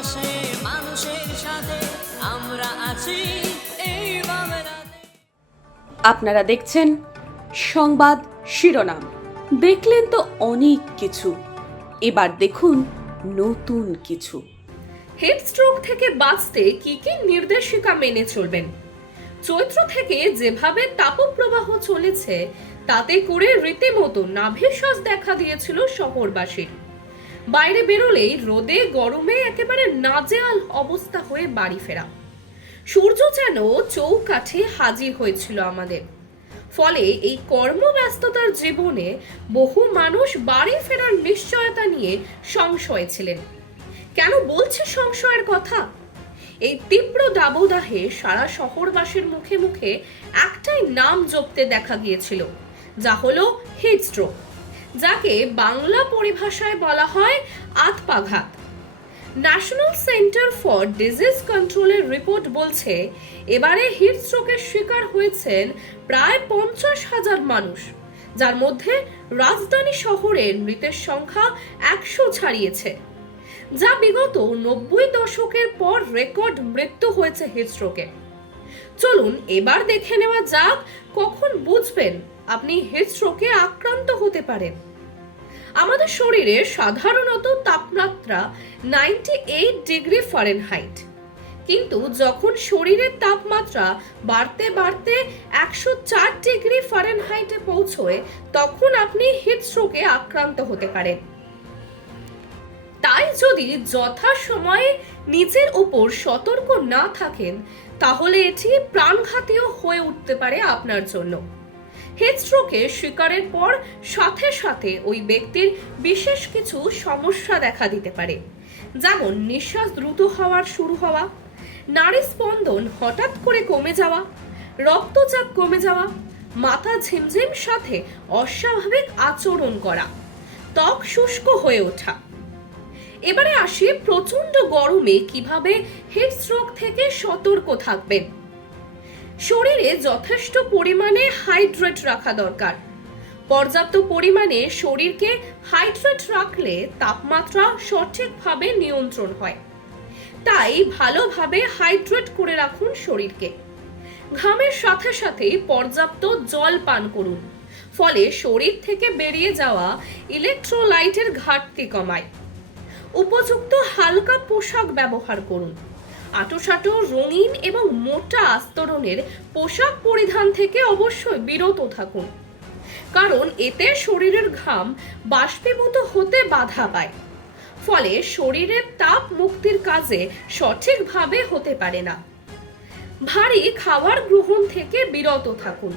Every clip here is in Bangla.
পাশে মানুষের সাথে আমরা আছি এই বাংলাতে। আপনারা দেখছেন সংবাদ শিরোনাম। দেখলেন তো অনেক কিছু, এবার দেখুন নতুন কিছু। হেডস্ট্রোক থেকে বাঁচতে কি কি নির্দেশিকা মেনে চলবেন? চৈত্র থেকে যেভাবে তাপপ্রবাহ চলেছে তাতে করে রীতিমতো নাভিশ্বাস দেখা দিয়েছিল শহরবাসীর। বাইরে বেরোলেই রোদে গরমে একেবারে নাজেহাল অবস্থা হয়ে বাড়ি ফেরা। সূর্য যেন চৌকাঠে হাজির হয়েছিল আমাদের। ফলে এই কর্মব্যস্ততার জীবনে বহু মানুষ বাড়ি ফেরার নিশ্চয়তা নিয়ে সংশয়ে ছিলেন। কেন বলছে সংশয়ের কথা? এই তীব্র দাবদাহে সারা শহরবাসীর মুখে মুখে একটাই নাম জপতে দেখা গিয়েছিল, যা হলো হিটস্ট্রোক, যাকে বাংলা পরিভাষায় বলা হয় আতপাঘাত। ন্যাশনাল সেন্টার ফর ডিজিজ কন্ট্রোলের রিপোর্ট বলছে এবারে হিটস্ট্রোকের শিকার হয়েছেন প্রায় 50,000 মানুষ, যার মধ্যে রাজধানী শহরের মৃতের সংখ্যা 100 ছাড়িয়েছে, যা বিগত 90 দশকের পর রেকর্ড মৃত্যু হয়েছে হিটস্ট্রোকে। চলুন এবার দেখে নেওয়া যাক কখন বুঝবেন আপনি হিটস্ট্রোকে আক্রান্ত হতে পারেন। আমাদের শরীরে সাধারণত তাপমাত্রা 98 ডিগ্রি ফারেনহাইট, কিন্তু যখন শরীরের তাপমাত্রা বাড়তে বাড়তে 104 ডিগ্রি ফারেনহাইটে পৌঁছয় তখন আপনি হিটস্ট্রোকে আক্রান্ত হতে পারেন। তাই যদি যথাসময়ে নিজের উপর সতর্ক না থাকেন তাহলে এটি প্রাণঘাতীও হয়ে উঠতে পারে আপনার জন্য। হিটস্ট্রোকে শিকারের পর সাথে সাথে ওই ব্যক্তির বিশেষ কিছু সমস্যা দেখা দিতে পারে, যেমন নিঃশ্বাস দ্রুত হওয়ার শুরু হওয়া, নাড়ি স্পন্দন হঠাৎ করে কমে যাওয়া, রক্তচাপ কমে যাওয়া, মাথা ঝিমঝিম সাথে অস্বাভাবিক আচরণ করা, ত্বক শুষ্ক হয়ে ওঠা। এবারে আসি প্রচন্ড গরমে কিভাবে হিটস্ট্রোক থেকে সতর্ক থাকবেন। শরীরে যথেষ্ট পরিমাণে হাইড্রেট রাখা দরকার। পর্যাপ্ত পরিমাণে শরীরকে হাইড্রেট রাখলে তাপমাত্রা সঠিকভাবে নিয়ন্ত্রণ হয়। তাই ভালোভাবে হাইড্রেট করে রাখুন শরীরকে। ঘামের সাথে সাথে পর্যাপ্ত জল পান করুন, ফলে শরীর থেকে বেরিয়ে যাওয়া ইলেকট্রোলাইটের ঘাটতি কমায়। উপযুক্ত হালকা পোশাক ব্যবহার করুন। আঁটোসাঁটো রঙিন এবং মোটা আস্তরণের পোশাক পরিধান থেকে অবশ্যই বিরত থাকুন, কারণ এতে শরীরের ঘাম বাষ্পীভূত হতে বাধা পায়, ফলে শরীরের তাপ মুক্তির কাজে সঠিকভাবে হতে পারে না। ভারী খাবার গ্রহণ থেকে বিরত থাকুন।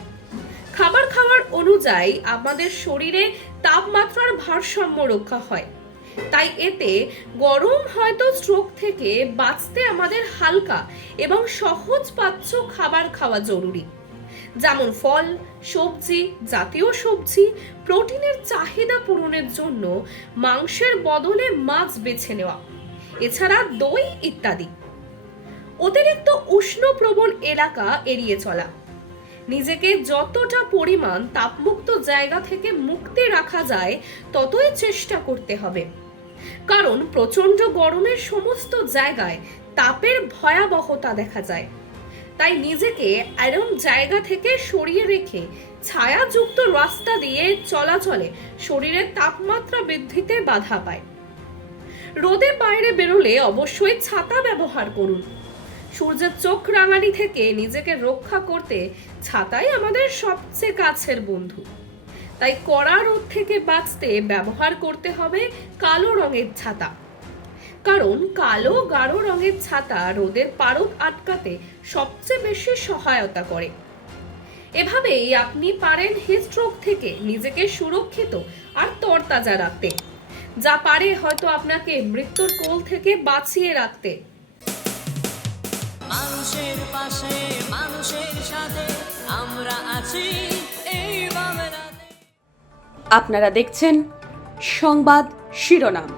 খাবার খাওয়ার অনুযায়ী আমাদের শরীরে তাপমাত্রার ভারসাম্য রক্ষা হয়, তাই এতে গরম হয়তো স্ট্রোক থেকে বাঁচতে আমাদের হালকা এবং সহজ পাচ্য খাবার খাওয়া জরুরি, যেমন ফল, সবজি, জাতীয় সবজি, প্রোটিনের চাহিদা পূরণের জন্য মাংসের বদলে মাছ বেছে নেওয়া, এছাড়া দই ইত্যাদি। অতিরিক্ত উষ্ণপ্রবণ এলাকা এড়িয়ে চলা। নিজেকে যতটা পরিমাণ তাপমুক্ত জায়গা থেকে মুক্তি রাখা যায় ততই চেষ্টা করতে হবে, কারণ প্রচন্ড গরমের সমস্ত জায়গায় তাপের ভয়াবহতা দেখা যায়। তাই নিজেকে এরম জায়গা থেকে সরিয়ে রেখে ছায়াযুক্ত রাস্তা দিয়ে চলাচলে শরীরের তাপমাত্রা বৃদ্ধিতে বাধা পায়। রোদে বাইরে বেরোলে অবশ্যই ছাতা ব্যবহার করুন। সূর্যের চোখ রাঙানি থেকে নিজেকে রক্ষা করতে ছাতাই আমাদের সবচেয়ে কাছের বন্ধু। তাই কড়া রোদ থেকে বাঁচতে ব্যবহার করতে হবে কালো রঙের ছাতা, কারণ কালো গাঢ় রঙের ছাতা রোদের পারদ আটকাতে সবচেয়ে বেশি সহায়তা করে। এভাবেই আপনি পারেন হিটস্ট্রোক থেকে নিজেকে সুরক্ষিত আর তরতাজা রাখতে, যা পারে হয়তো আপনাকে মৃত্যুর কোল থেকে বাঁচিয়ে রাখতে। মানুষের পাশে মানুষের সাথে আমরা আছি এই বাংলাতে। আপনারা দেখছেন সংবাদ শিরোনাম।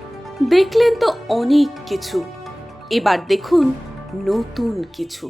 দেখলেন তো অনেক কিছু, এবার দেখুন নতুন কিছু।